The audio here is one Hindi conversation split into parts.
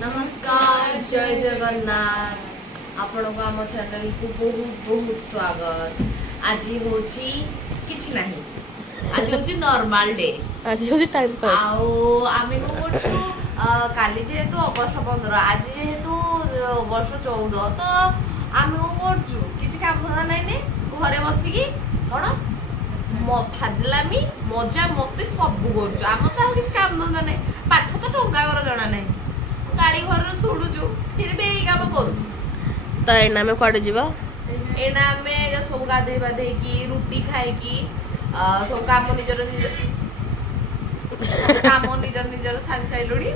नमस्कार जय जगन्नाथ आपण को आम चैनल को बहुत बहुत स्वागत। आज होची किछ नहीं, आज होची नॉर्मल डे, आज होची टाइम पास। आओ आमे को करछु काली जेहेतु अगस्त 15 आज जेहेतु वर्ष 14 तो आमे को करछु किछ काम धरा नै ने घरे बसी की कोन फाजलामी मजा मस्ती सब करछु। आम तो किछ काम धरा नै, पाठ तो टंका कर जणा नै, काली घर सुडुछु फिर भी एई काम करू। तो एना में कोड जीवा, एना में सब गाधे बाधे की रोटी खाए की सब काम निजर निजर काम निजर निजर सारी साइलुडी।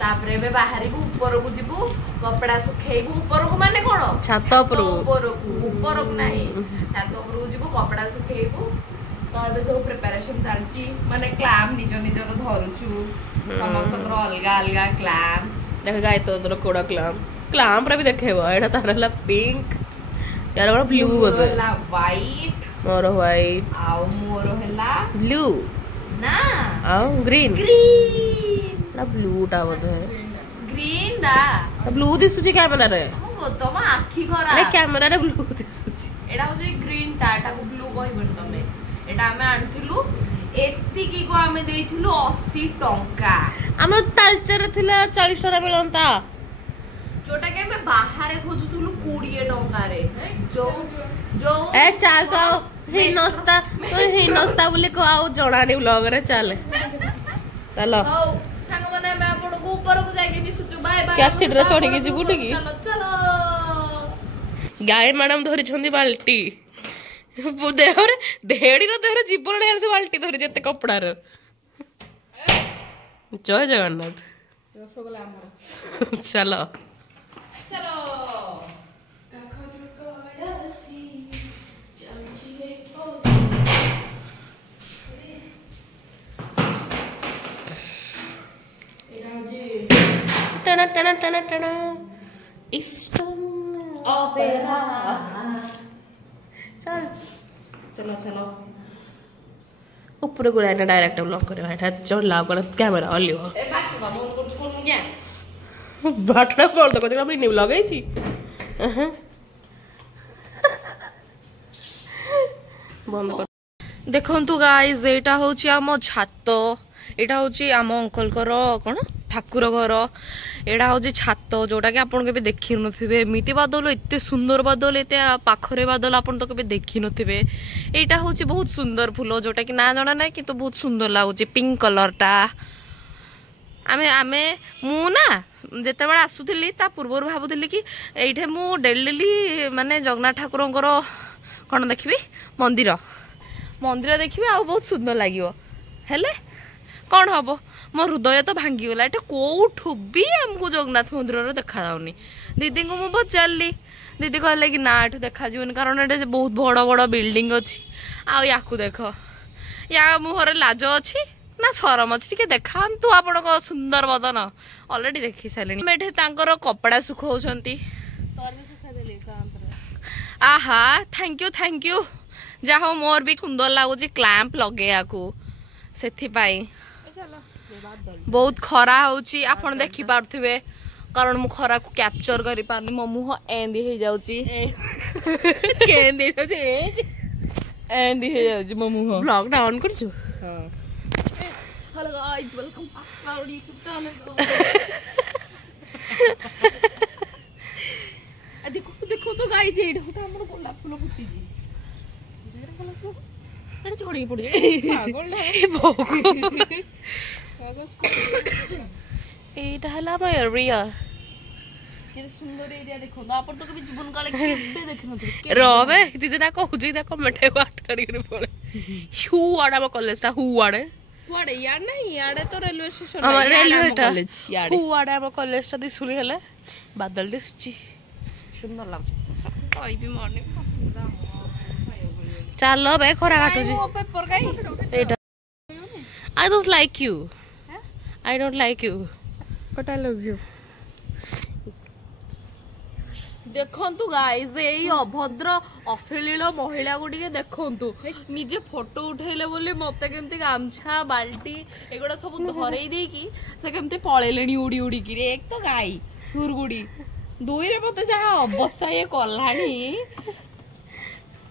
तापरे बे बाहरी को ऊपर को जीवु कपड़ा सुखेइबु। ऊपर को माने कोन छात ऊपर को नाही, छात ऊपर को जीवु कपड़ा सुखेइबु। तो एबे सब प्रिपरेशन चलची, माने क्लाम निजर निजर धरुछु समस्त अलगा अलगा क्लाम। देख गाय तो अंदर कोड़ा क्लाम क्लाम रे भी देखेबो। एटा तारला पिंक, यार बड़ा ब्लू बोलते होला व्हाइट और व्हाइट आउ मोर होला ब्लू ना आउ ग्रीन ग्रीन ना ब्लू टा बोलते ग्रीन दा ब्लू दिसुची कैमरा रे। हम गोतमा आखी खरा अरे कैमरा रे ब्लू दिसुची। एडा हो जे ग्रीन टा एटा को ब्लू कहबन तमे। एटा हमें आनथिलु एत्ती को हमें देइथिलु 80 टंका। हम तालचर थिला 40 टका मिलंता, जोटा के हमें बाहर खोजुथुलु 20 टंका रे। जो जो ए चाल तो हिनस्ता बोले को आउ जणानी ब्लॉग रे चल चलो सांग माने मैं आपण को ऊपर को जाके भी सुचु बाय बाय। क्या सीट रे चढ़ी के जिबु टिकी। चलो चलो गाय मैडम धरी छंदी बाल्टी देहरे देहड़ी रो देहरे जीवन हेल से बाल्टी धरी जते कपड़ा रो। जय जगन्नाथ रसगोल्ला हमर चलो चलो टना टना टना टना ईस्टर्न ओपेरा। चल चलो चलो ऊपर को जाना डायरेक्ट ब्लॉक करे भाई जो लाव कर कैमरा ऑलियो ए बात बा मोन करछु कोन क्या बाटड़ा बोल दो कजरा भी न्यू लगाई छी बंद कर। देखंतु गाइस एटा होची आम छात, एटा होची आम अंकल करो कोन ठाकुर घर। एटा होची छात जोटा कि आपन केबे देखि नथिबे। एमिति बादल एते सुंदर बादल एते पाखरे बादल आपन तो केबे देखि नथिबे। एटा होची बहुत सुंदर फूल जोटा कि ना जणा नै किंतु बहुत सुंदर लागुची पिंक कलर टा। आमे आमे मु ना जेते बेला आसुथिली ता पूर्वर भाबुथिली कि एइठे मु डेली माने जगन्नाथ ठाकुरंकर कोन देखिबी मंदिर मंदिर देखिबे आ बहुत सुंदर लागिवो। हेले कौन हम मो हृदय तो भांगीगला। एटा कौठू भी आमको जगन्नाथ मंदिर देखा जाऊनी। दीदी को मुझे पचारि दीदी कहले कि ना एठू देखा जीवन कारण एटे बहुत बड़ बड़ बिल्डिंग अच्छी आकु देख या मुहर लाज अच्छी ना शरम अच्छी टे देखा आपण को सुंदर बदन अलरेडी देखी सारे। एठे तांकर कपड़ा सुखाउछंती। आहा थैंक यू जाहो मोर भी सुंदर लगुच क्लैंप लगे से बहुत खरा होची आपण देखि पारथिबे कारण मु खरा को कैप्चर करि पारनी। मो मुह एंदी हे जाउची केंदी जाउची एंदी हे जाउची मो मुह। ब्लॉग डाउन करछु। हां hello guys welcome back to our YouTube channel. देखो देखो तो गाइस एड होता हमर गोलाप फूल फुटी जी ढेर गोलाप फूल एटा छोड़ी पड़ी पागल है भोको एटा हला म एरिया के सुंदर एरिया देखो ना अपन तो कभी जीवन काले केबे देख नथि रोबे दीदी ना कहूजी ना कमेंट बात करी रे पड़े हु आडा म कॉलेज ता हु आडे वाडे यार नहीं याडे तो रेलवे स्टेशन हमर रेलवे कॉलेज याडे हु आडा म कॉलेज ता दिसुनी हले बादल दिसची सुंदर लागछ कोई भी मॉर्निंग चलो बे खरा काटू जी पेपर काई एटा I don't like you I don't like you, but I love you. देखंतु गाइस एई अभद्र अश्लील महिला को टिके देखंतु निजे फोटो उठेले बोली मते केमती गामछा बाल्टी एगुडा सब धरई देकी से केमती पळेलेनी उडी उडी की एक तो गाई सुरगुडी दुई रे मते जहा अवस्था ये कलाणी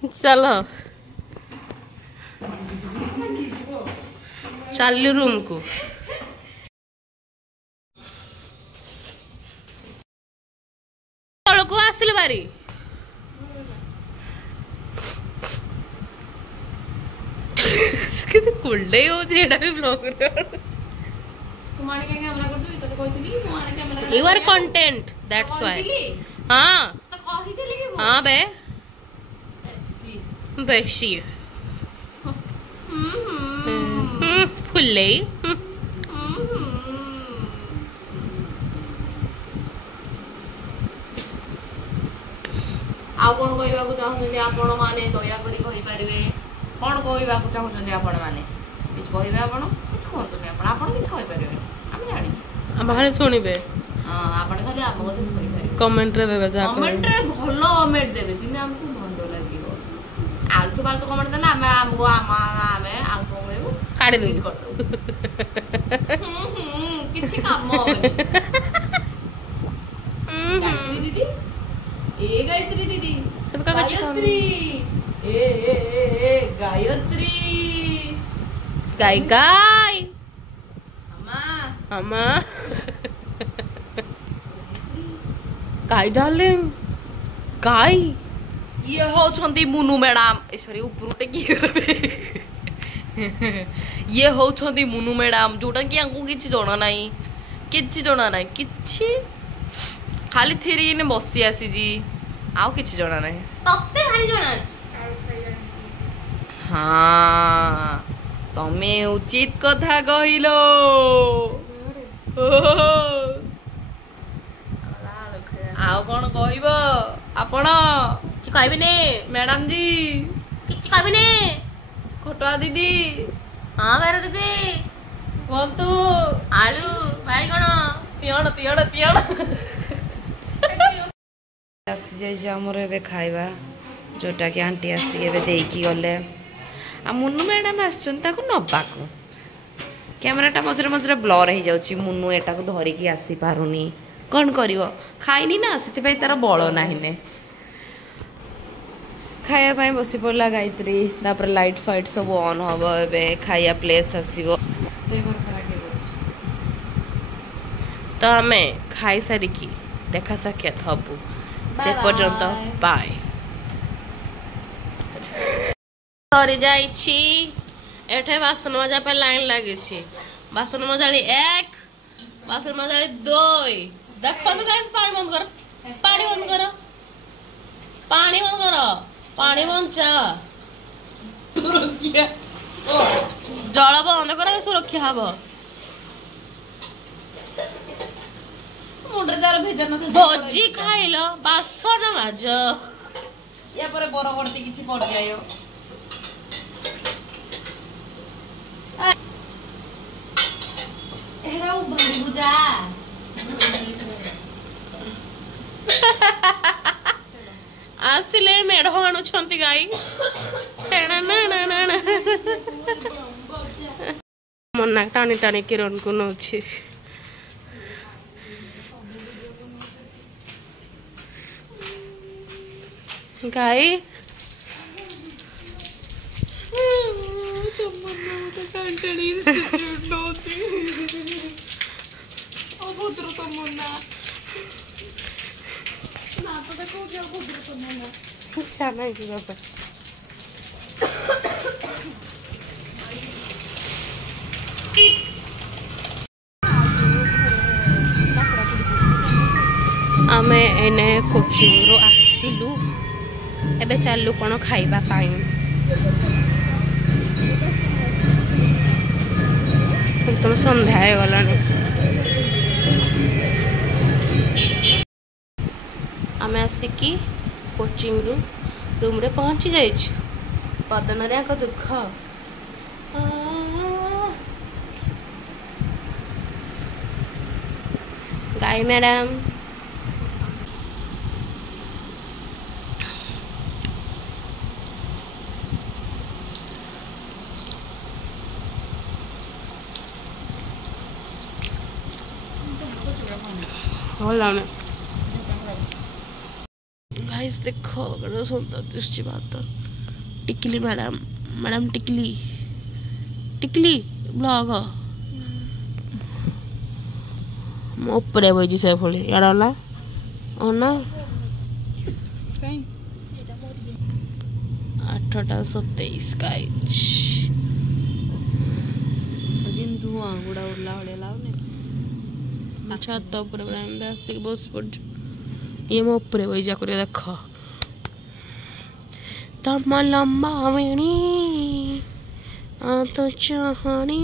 चलो चल रूम को तलको आसिल बारी केते कुल्डे हो जे एडा भी ब्लॉग रे तुम्हारे के कैमरा करछु तो कहतिली तुम्हारे camera you are content that's why हां तो कहितली कि हां बे एसी बेशी फुल्ले आउ कोन कहबाकू चाहुछन्ती आपण माने दया करी कहि परिबे कोन कहबाकू चाहुछन्ती आपण माने किछ कहबे आपण किछ कहतुनी आपण किछ कहि परिबे हम जानि बाहर सुनिबे हां आपण खाली आप कथि कहि परिबे कमेंट रे देबे जा कमेंट रे भलो कमेंट देबे जिने हमकु भलो लागियो आलतू फालतू कमेंट देना हमको आमे आगो मिलबो काढे दे कर दो किछ काम होबे गायत्री दीदी ए गायत्री दीदी गायत्री ए गायत्री गाय गाय अम्मा अम्मा गाय डार्लिंग गाय ये होछंती मुनु मैडम सॉरी उपरुटे की ये होछंती मुनु मैडम जोटा कि आंको किछि जणा नाही किछि जणा नाही किछि खाली थेरी ने बसी आसी जी आउ किछि जणा नाही तत्ते भारी जणा हां तमे उचित कथा कहिलो आउ कोन कहइबो आपण किछि कहबे ने मैडम जी किछि कहबे ने खोटवा दीदी हां बेर दीदी कोंतु आलू बाइगण तियण तियण तियण आसी जाइए आमर ए खाଇବା जोटा कि आंटी आसी एबे देकी गले आ मुन्नू मैडम आसछन नबाकू कैमराटा मझे मझे ब्लर हो जाउची मुन्नू एटा को धरिकी आसी पारुनी कौन करिवो खाइनी ना से तार बल नाही ने खाया पाई बसी पड़ला गायत्री तापर लाइट फाइट सब ऑन हम ए खाया प्लेस आसीबो तो हमें खाई सारिकी देखा साक्षात हबु से पर्यंत बाय सरी जाइछि एठे बासन मजा पे लाइन लागी छी बासन मजाली 1 बासन मजाली 2 देखो तो गाइस पानी बंद कर पानी बंद कर पानी बंद कर पानी बंचा सुरक्षा जल बंद कर सुरक्षा हब मुंडे तार भेजन न भोजी खाइल बासन माज या पर बरवर्ती किछि पड़ जायो एड़ा उ भाई बुजा आसिले मेढ आणुछंती गाई मना टाणी टाणी किरण को नौछि गाई आमे एने कोचिंग रो आसिलु एबे चालू कोन खाइबा पाई तुम संध्या हो गलानी आमे आसिकी कोचिंग रूम रे पहुंची जाइछु पदन रे को दुख गाय मैडम गाइस देखो बड़ा सुंदर दिसची भात टिकली मैडम मैडम टिकली टिकली ब्लॉग मो ऊपर बजी से फुली यार ना ओना 8:27 गाइस जिन धुआं गुड़ा उड़ला हले लावने छात ऊपर बरामदा आसिक बस पड़ ये मो ऊपर बजा कर देख तम लंबा वेणी आ तो चाहनी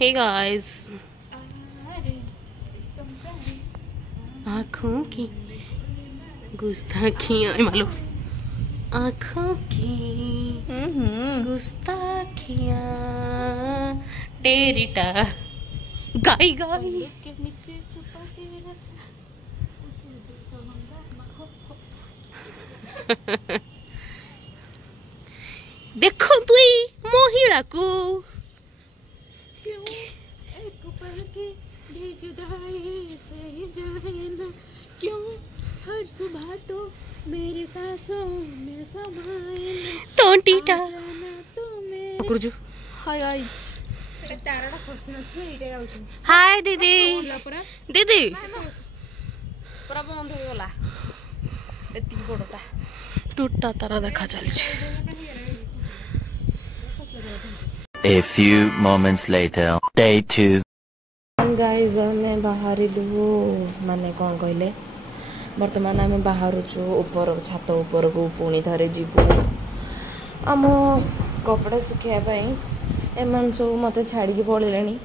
हे गाइस आँखों की गुस्ताखियाँ मालूम आँखों की गुस्ताखियाँ टेरिटा गाई गाई देखो तुई महिला को क्यों हर सुबह तो मेरी सांसों में समाए तो टीटा पकड़जू हाय गाइस ताराटा खसी नथि एटा जाउछु हाय दीदी दीदी पूरा बंद हो गला एति बडटा टूटा तारा देखा चलछि A few moments later, day 2. Guys हमें बाहरिलु माने कोन कहले वर्तमान आम बाहरुचु ऊपर छात ऊपर को पुणी थरे जीवु आम कपड़ा सुखाइबा एमान सब मत छाड़ी पड़े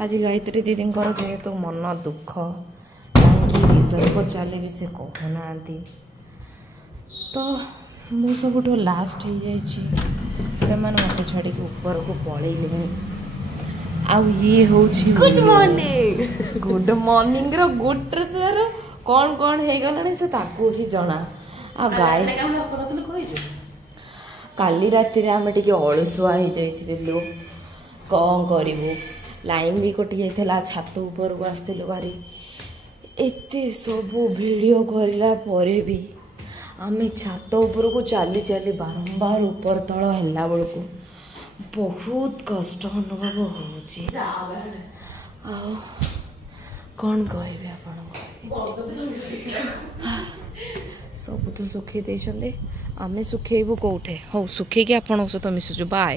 आज गायत्री दीदी जेहेतु मन दुख कहीं रिजन पचारे भी से कहूना तो मु सब लास्ट हो जाए मत छाड़ी ऊपर को पलैले आउ ये होची गुड मॉर्निंग गुड मॉर्निंग रो गुड रे कौन कौन हे गलानी से ताकू ही जना आ गाय काली राति रे आमे टिके अलसुआ हो जाइलु कौन करू लाइन भी कटि जाइला छात ऊपर को आसलु भारी एते सबू वीडियो करला परे भी आमे छात ऊपर को चली चली बारंबार ऊपर तल हैला बेलू बहुत कष्ट अनुभव होची कौन कहबे आपण सब तो सुखे देछंदे आमे सुखेबो कोठे हो सुखे के आपण सहित मिसुछु बाय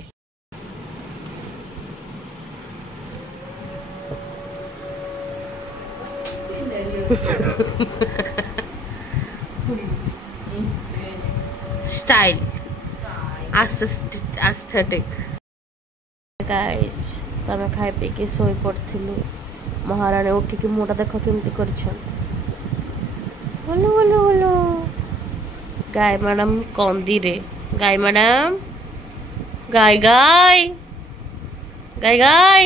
स्टाइल aesthetic गाइस तमे खाई पी के सोई पड़थिलु महारानी उठिकी मुटा देख केमती करछन बोलो बोलो बोलो गाय मैडम कंदी रे गाय मैडम गाय गाय गाय गाय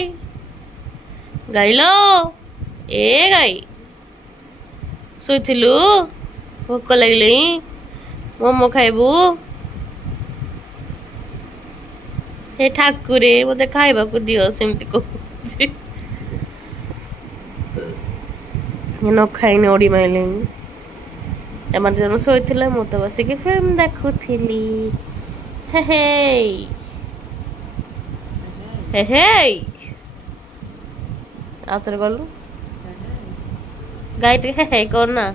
गाइलो ए गाय सोइथिलु भोक लागले मोमो खाइबू हे ठाकुरे मते खाइबा को दियो सेमती को न खाइने ओडी माइले एमन जन सोइथिला मो तो बसी के फिल्म देखुथिली हे हे हे हे आतर गलु गाइट हे हे करना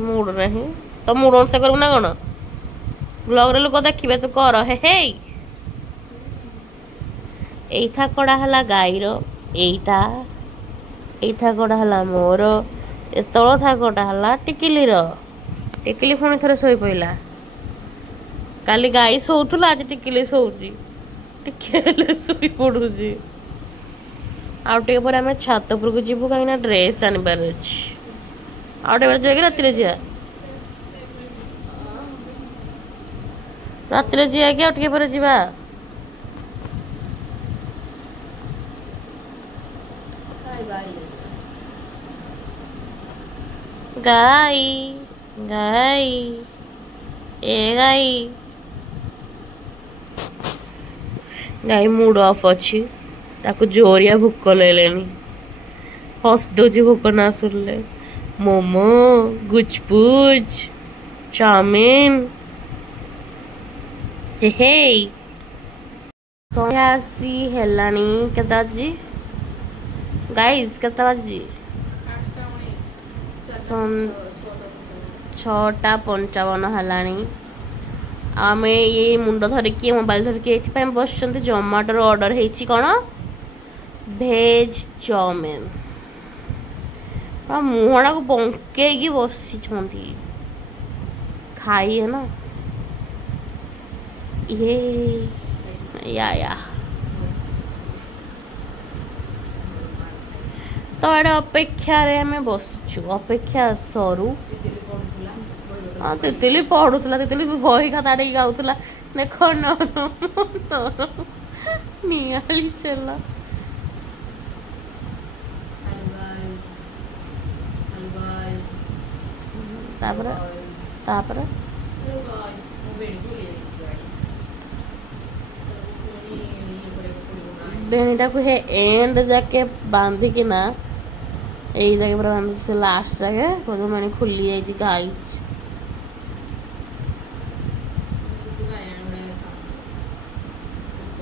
मूड नहीं तो मूड से करू ना कौन ब्लॉग रे लोक देखिबे तो कर हे हे एइथा कड़ा हला गाईर एइटा एइथा कड़ा हला मोर ए तळ था कड़ा हला टिकिली रो टिकिली पुणी थरे सोई पइला काली गाई सोउथुला आज टिकिली सोउची टिकेले सोई पडुची आउटे पर हमें छात पर को जीवु काइना ड्रेस आनिबार अछि आउटे पर जाके रात रे जिया रात रे जिया के उठके पर जीवा गाई गाई ए गाई गाई मूड ऑफ अछि ताको जोरिया भूक लेलेनी हस दौची भूक ना सुनले मोमो गुचपुच चाउमिन हे आसी हेलानी केता जी गाइस केता बाजी 6:55 हेलानी आमे ये मुंड धरिकी मोबाइल धरिकी एथि बस जोमाटो ऑर्डर हेछि कोन भेज चाउमिन मुहड़ा को बंके बसी खाई है ना ये या तो एडे अपेक्षा रे हमें बसचु अपेक्षा सरू हाँ तितली पढ़ुला तितली बही खाता गाउला देख नियाली चला बेणीटा को हे एंड जाके बांधिकी ना यही जगह पर बांध से लास्ट जगह को मैंने खुली जाइए गाई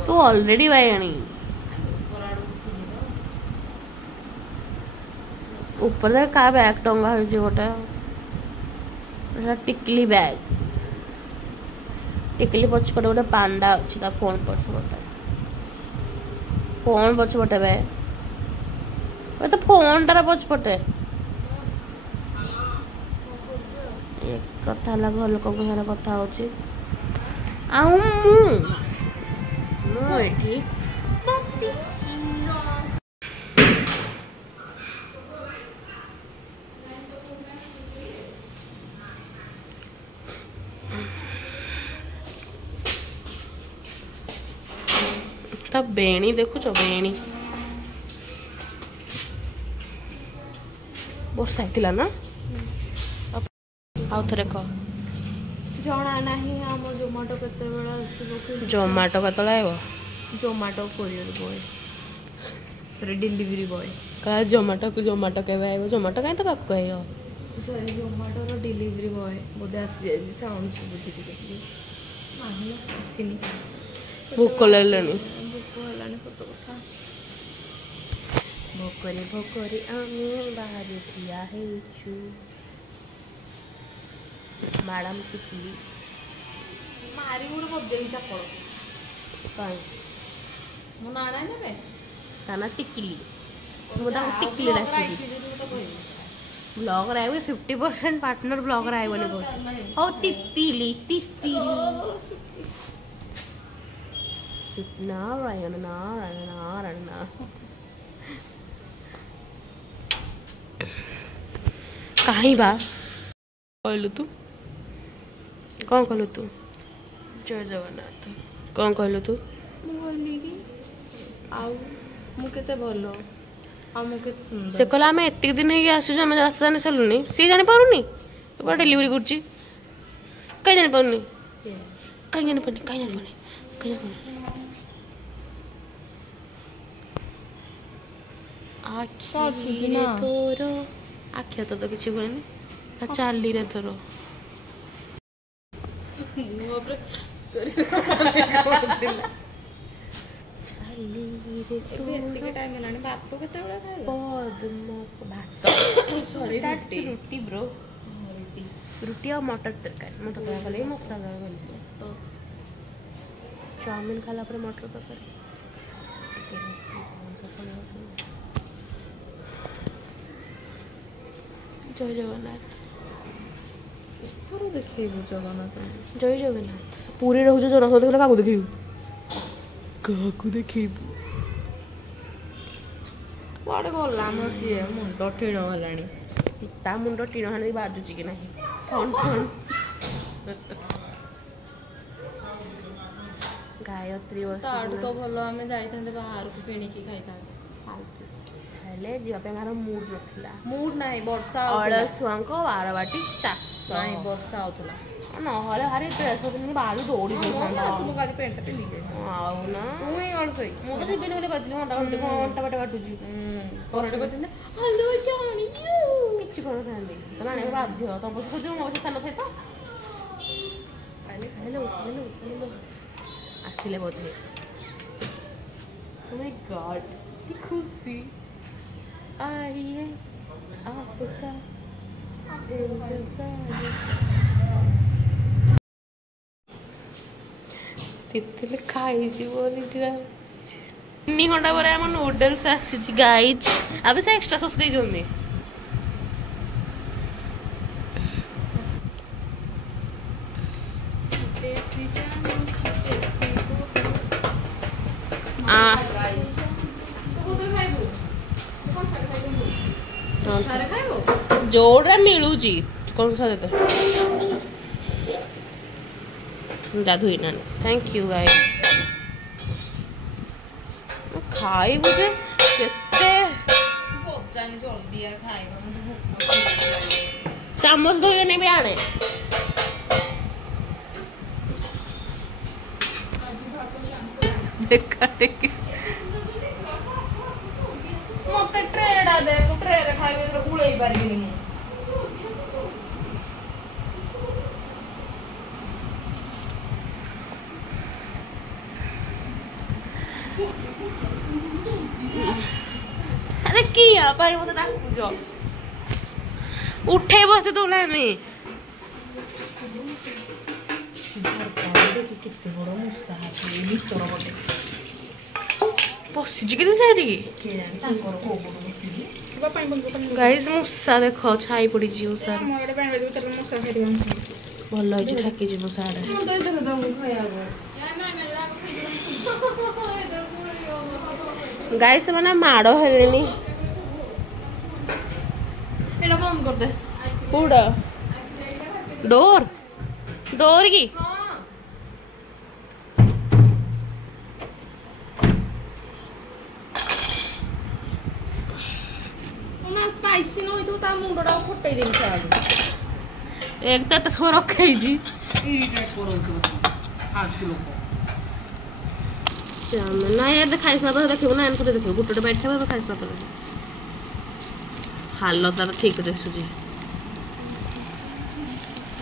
तू ऑलरेडी बायणी ऊपर का बैग टंगा हो गोटे टिकली बैग टिकली पछपटे गोटे पांडा अच्छी फोन पछपटे फोन पछपटे बे तो फोन टार पछपटे एक कथा ला घर लोक सारे कथा होची आउ मु एठी बसी तब बेणी देखुच बेणी वर्षा आइतिला ना आउ थरे कह जना नहीं आम जोमाटो केते बेला आसीबो जोमाटो केतला आइबो Zomato courier boy sorry delivery boy का जोमाटो केबे आइबो जोमाटो काई तो बाक कहयो सॉरी जोमाटो रो डिलीवरी बॉय बोदे आसी जाई साउंड सुबुची देखि नाही आसीनी भूक लेलेनी भूक हलानी सत कथा भोकरी आमे बाहर ठिया हेछु मैडम टिकली मारी गुड़ बदेली चापड़ काई मो ना ना नेबे ताना टिकली मुदा टिकली राखी ब्लॉग राइबे 50% पार्टनर ब्लॉग राइबे ने बोल ओ टिकली नारायण नारायण नारायण कहीं बा कहलु तू कौन कहलु तू जय जगन्नाथ कौन कहलु तू मु कहली कि आउ मु केते भलो आ मु केते सुंदर से कहला हमें एतिक दिन हे आसु हम रास्ता जाने सलुनी सी जानि पारुनी एबा डिलीवरी करची कहीं जानि पारुनी कहीं जानि पारुनी आखि तोर आखि तो किसी हुएनि चाली रे तोर रुटी ब्रो रुटी और मटर तरकारी मसला चाउमिन खाला पर मटर तरकारी जय जगन्नाथ देखो जगन्नाथ जय जगन्नाथ पूरी रहू जगन्नाथ देखले काकू देखिबू काकू देखिबू कुआडे गला म सी मुंड टीण हलानी ता मुंड टीण हानी बाजुची कि नाही ठन ठन गायत्री ताडू तो भलो आमे जाइथांते बाहर को किणी की खाइथांते फालतू हेले जीवा पे मारो मूड नथिला मूड नाही वर्षा अलसुआंको बारबाटी चाष नाही वर्षा होतला नहले हारी ड्रेस पिन्धि बाहर दौड़ी तू काली पेंट पिन्धि के आउ ना तू ही अलसई मु तो जीवन बोले कहली घंटा बाटे काटुजी परटे कहते हलो जानी किछि कर थांदी तो माने बाध्य तो बस जो मो से थे तो hello आसिले Bodhe oh my God की खुशी आई है आपका तितले खाई जीवनी दिरा 3 घंटा पर हम नूडल्स आसी गाइज अब से एक्स्ट्रा सॉस दे जोनी टेस्टी जानो टेस्टी आ गाइस तू कोदर खाइबो तू कोन सारे खाइबो सारे खाइबो जोड़ा मिलू जी कौन सा देते जादू ही ना थैंक यू गाइस खाई बुझे केते पचानी जल्दी आ खाइबो चामच धोए नहीं भी आने देखा देख मते ट्रेडा दे ट्रे रे खाइबे तो गुळेई पारिबिनी अरे किया पानी मत डाकुजो उठे बसे दोलानी केते बड़ मुसा है भीतर बटे पसिजी के सारी के जान तांकर को बड़ मुसी बा पानी बंद गाइस मुसा देखो छाई पड़ी जी मुसा कर मोरे पानी बंद चल मुसा खाइबो भल होई ठाकी जी मुसा आड़े मु तो इधर दंग खाया गो गाइस माने माड़ो हेलेनी एड़ा बंद कर दे कूड़ा डोर डोर की ना स्पाइसी नो तो ता मुंडड़ा फुटै देन साग एक तो सब रखे जी इरिटेट करो तो फालतू लोग ना यार देखाई सारा पर देखिबो ना एनको देखिबो गुटटे बैठ खाबो खाई सारा पर हालो तार ठीक देसु जी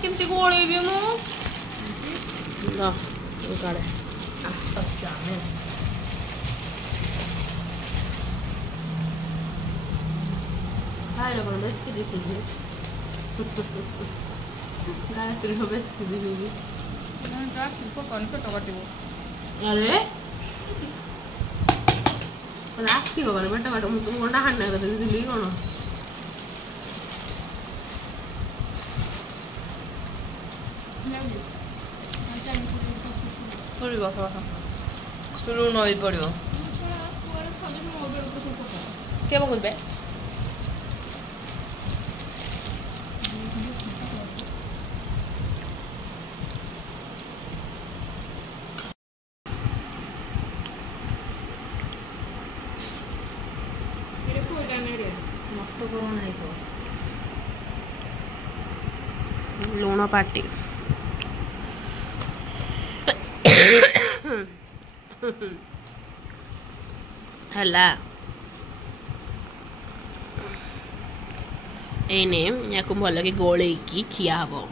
केमती गोळेबी मु दा गाड़े अच्छा में हाय रे बंदे सीधी सीधी गायत्री हो बस सीधी सीधी ना जा को कौन पे टकाटिबो अरे राखी हो गले बेटा बेटा तुम कोंडा हान्ना कर दिली कोन पड़िबो खावा शुरू नई पड़िबो के बगुलबे नष्ट करो नहीं सॉस लूण पार्टी हला एने याको भल कि गोले की खिया हबो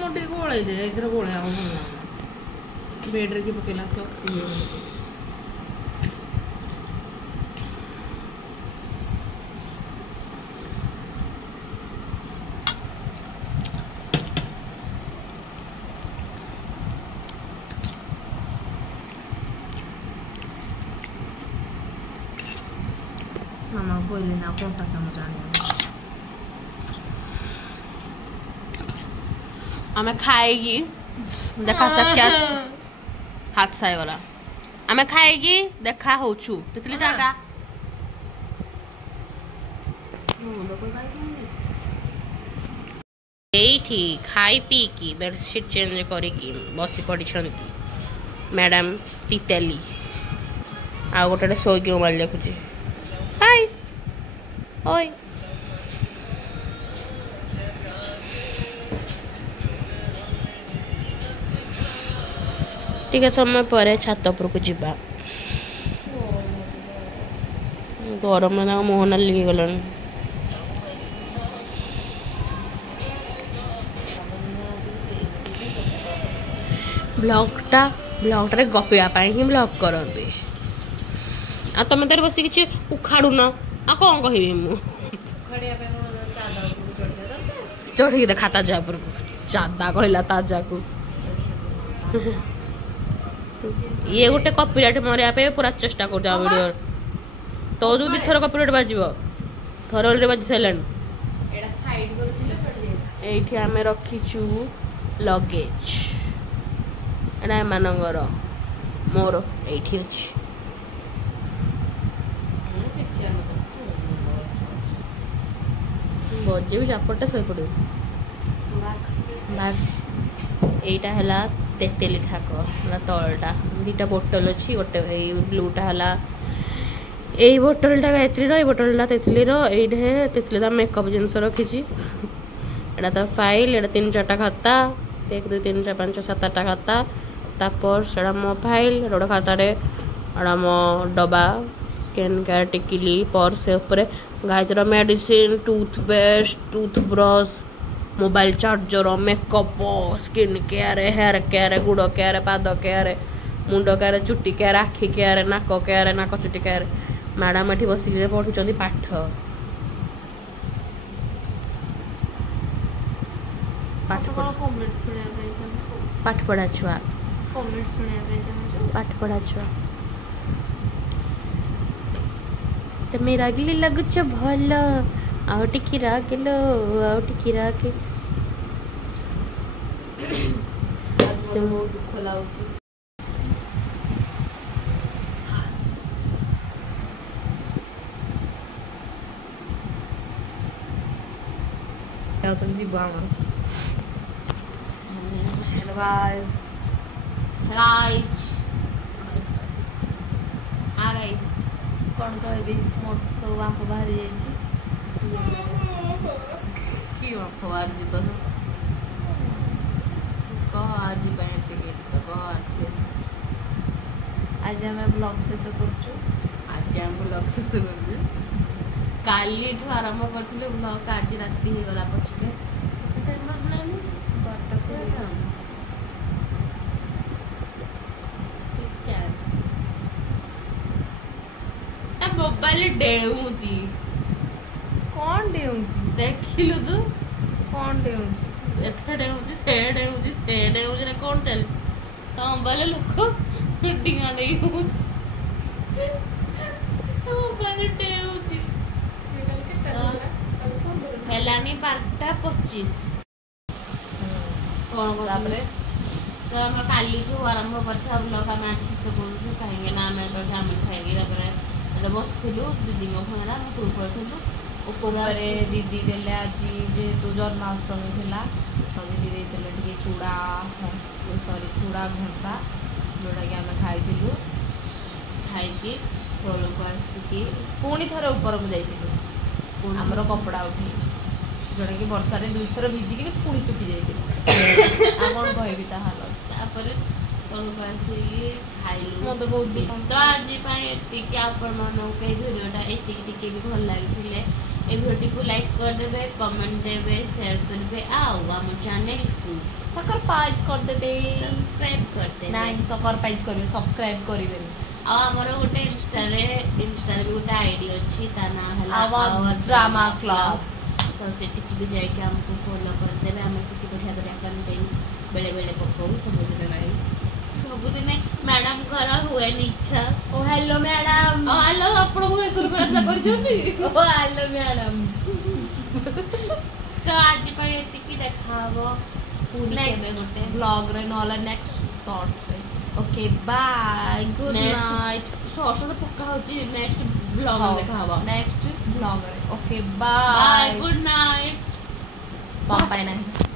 मोटी गोळे दे इधर गोळे आगो बोलना बेडर की पकेला सॉस ये मामा बोले ना कोंटा चमच आने आमे खाएगी देखा सक्या हाथ साय गला आमे खाएगी देखा होछु तितली टाटा मुंडो कोई बाई ଏଇଠି ଖାଇ ପିଇକି ବେଡସିଟ୍ ଚେଞ୍ଜ କରିକି ବସି ପଡ଼ିଛନ୍ତି ମ୍ୟାଡାମ ତିତାଲି। ଆଉ ଗୋଟେ ଶୋଇକି ମୋବାଇଲ ଦେଖୁଛି। ହାଇ ଓଇ ଟିକେ ସମୟ ପରେ ଛାତ ଉପରକୁ ଯିବା। ଗରମରେ ତାଙ୍କ ମୁହଁ ନାଲି ହେଇଗଲାଣି। ବ୍ଲଗଟାରେ ଗପିବା ପାଇଁ ହିଁ ବ୍ଲଗ କରନ୍ତି। ଆଉ ତମେ ତାର ବସି କିଛି ଉଖାଡୁନ। ଆଉ କଣ କହିବି ମୁଁ? ଚଢିକି ଦେଖା ତାଜା ଉପରକୁ। ଚାଦା କହିଲା ତାଜାକୁ। ଇଏ ଗୋଟେ କପିରାଇଟ ମରିବା ପାଇଁ ପୁରା ଚେଷ୍ଟା କରୁଛି ଆମ ଭିଡିଓ। ତ ଯୋଉ ଦିଥର କପିରାଇଟ ବାଜିବ, ଥରେ ଅଲରେଡି ବାଜି ସାରିଲାଣି। ଏଇଠି ଆମେ ରଖିଛୁ ଲଗେଜ। ଏଟା ଏମାନଙ୍କର, ମୋର ଏଇଠି ଅଛି। ବଜେବି ଚାପଟା ଶୋଇପଡ଼ିବ। ଏଇଟା ହେଲା ତେତେଲି ଥାକ, ହେଲା ତଳଟା। ଦିଟା ବୋଟଲ ଅଛି, ଗୋଟେ ଏଇ ବ୍ଲୁଟା ହେଲା ଏଇ ବୋଟଲଟା ଗାୟତ୍ରୀର, ଏଇ ବୋଟଲଟା ତେତେଲିର। ଏଇଟା ତେତେଲି ତା ମେକଅପ୍ ଜିନିଷ ରଖିଛି। ଏଇଟା ତା ଫାଇଲ, ଏଇଟା 3-4ଟା ଖାତା, 1 2 3 4 5 6 7 8ଟା ଖାତା। ତାପରେ ସେଟା ମୋ ଫାଇଲ, ଗୋଟେ ଖାତାରେ ଏଟା ମୋ ଡବା, ସ୍କିନ୍ କେୟାର ଟିକିଲି, पर्स ଉପରେ ଗାୟତ୍ରୀର medicine, toothpaste, toothbrush, mobile charger, makeup, skin care, hair care, गुड़ केयर, पाद केयर, मुंड केयर, चुटी केयर, आखि केयर, नाक केयर, नाक चुटी केयर। मैडम एठी बसिक पढ़ुचंदी पाठ पाठ पढ़ा छुआ पाठ पढ़ा छुआ। तमें रागिली लगुच भल, आउ टिकी रागिलो, आउ टिकी रागे। बहुत दुख लाଗୁଛି। ଯିବ ଆମର। हेलो गाइस, कौन कहबी मोर सब बाप बाहरी जाइए कि बाप बाहर जीव कह आज आज आम ब्लॉग शेष कर काली आरंभ कर ब्लॉग आज राति हो गला पछके मोबाइल डेउची कौन डेउची देखिलु तू कौन डेउची एथे डेउची से डेउची से डेउची रे कौन चल तो मोबाइल लोक डिंगा नहीं मोबाइल डेउची हेलानी 12:25 कौन को तापरे तो हम काली को आरंभ करथा ब्लॉग हम आज शेष करू कहीं ना मैं तो जामुन खाइगी तापरे बसलु दीदी घरला ऊपर दीदी देले आज जेहेतु जन्माष्टमी थिला तो दीदी देते टे चूड़ा सॉरी चूड़ा घसा जोटा कि आम खाई खाई घर को आसिकी पुणी थर ऊपर को जाइलु आमर कपड़ा उठे जोटा कि वर्षा 2 थर भिजिक पुणी सुखी जाइए कौन कहबी तापर घर को आसी खाइलु मत बहुत तो आज भिडियोटा एतिक भी भल लगी भिडियो को लाइक करदे कमेंट देवे शेयर करेंगे आम चैनल को सब्सक्राइब करदे सब्सक्राइब करदे नहीं सब्सक्राइब करेंगे सब्सक्राइब करेंगे आमर गोटे इंस्टा भी गोटे आईडी अच्छी ना ड्रामा क्लब तो से भी जाके हमको फॉलो करदे आम से बढ़िया बढ़िया कंटेंट बेले बेले पकाऊ सबुदिन नहीं सबुदिन मैडम घर हुए इच्छा ओ हेलो मैडम ओ हेलो आपण को शुरू करला करजोती ओ हेलो मैडम तो आज पर एतिकी देखाबो नेक्स्ट गोटे ब्लॉग रे नॉल नेक्स्ट शॉर्ट्स रे okay bye good night shorts रे पक्का होची नेक्स्ट ब्लॉग में देखाबो नेक्स्ट ब्लॉग रे ओके बाय गुड नाइट। କଣ ପାଇଁ ନାହିଁ